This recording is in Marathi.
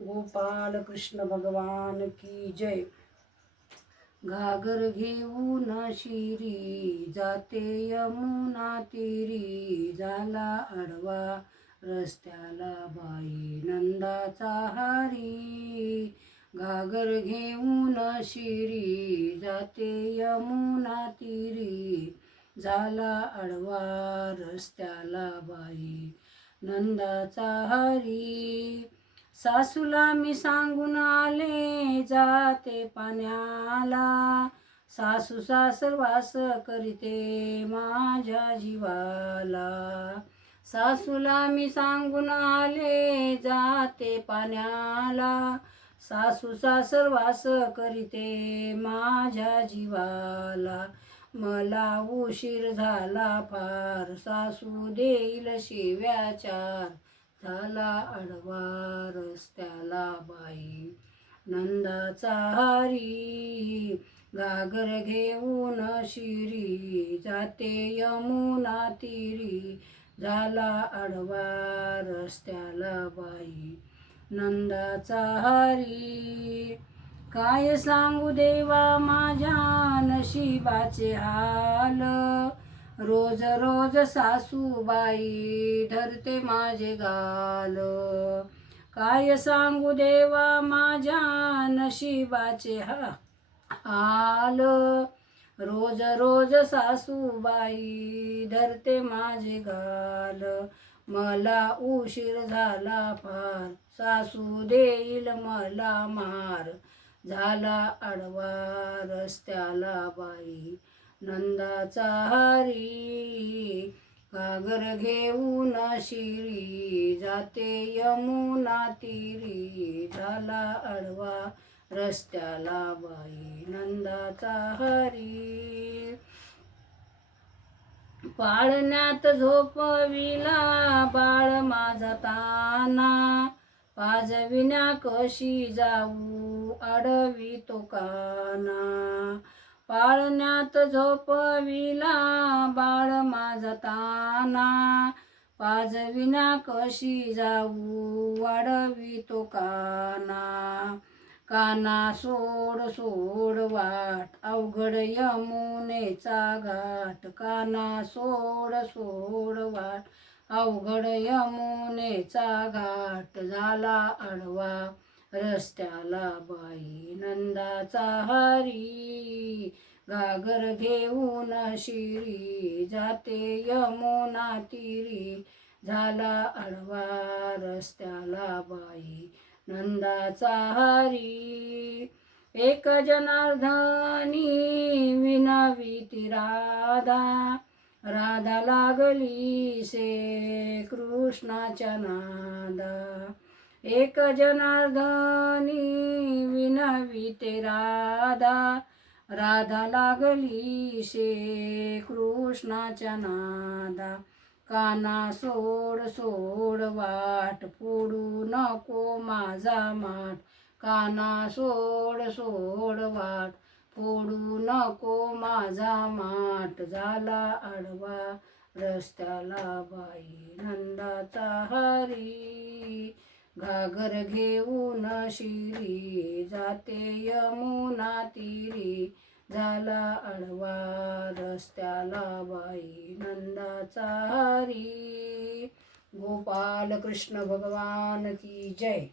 गोपाल कृष्ण भगवान की जय. घागर घेऊन शिरी जाते यमुना तिरी झाला आडवा रस्त्याला बाई नंदाचा हारी. घागर घेऊन शिरी जाते यमुना तिरी झाला आडवा रस्त्याला बाई नंदाचा हरी. सासूला मी सांगून आले जाते पाण्याला. सासू सासरवास करीते माझ्या जीवाला. सासूला मी सांगून आले जाते पाण्याला. सासू सासरवास करीते माझ्या जीवाला. मला उशीर झाला फार सासू देईल शिव्याचार झाला आडवा रस्त्याला बाई. नंदाचा हरी गागर घेऊन शिरी. जाते यमुना तिरी. झाला आडवा रस्त्याला बाई. नंदाचा हरी काय सांगू देवा माझ्या नशिबाचे हाल? रोज रोज सासूबाई धरते माझे गाल. काय सांगू देवा माझ्या नशिबाचे हा हाल. रोज रोज सासूबाई धरते माझे गाल. मला उशीर झाला फार. सासू देईल मला मार. झाला आडवा रस्त्याला बाई. नंदाचा हरी घागर घेऊन शिरी जाते यमुना तिरी झाला आडवा रस्त्याला बाई नंदाचा हरी पाळण्यात झोपविला बाळ माझा ताना पाजविण्या कशी जाऊ अडवी तो काना. पाळण्यात झोपविला बाळ माझा ताना. पाजविण्या कशी जाऊ वाढवी तो काना. काना सोड सोड वाट अवघड यमुनेचा घाट. काना सोड सोड वाट अवघड यमुनेचा घाट झाला आडवा. रस्त्याला बाई नंदाचा हरी गागर घेऊन शिरी जाते यमुना तिरी. झाला अडवा रस्त्याला बाई नंदाचा हरी. एक जनार्दनी विनवी राधा राधा लागली से कृष्णाच्या नादा. एक जनार्दनी विनविते राधा. राधा लागली शे कृष्णाच्या नादा. काना सोड सोड वाट फोडू नको माझा माठ. काना सोड सोड वाट फोडू नको माझा माठ. झाला आडवा रस्त्याला बाई नंदाचा हरी. घागर घेऊन शिरी जाते यमुना तिरी. झाला अडवा रस्त्याला बाई नंदाचा हरी गोपाल कृष्ण भगवान की जय.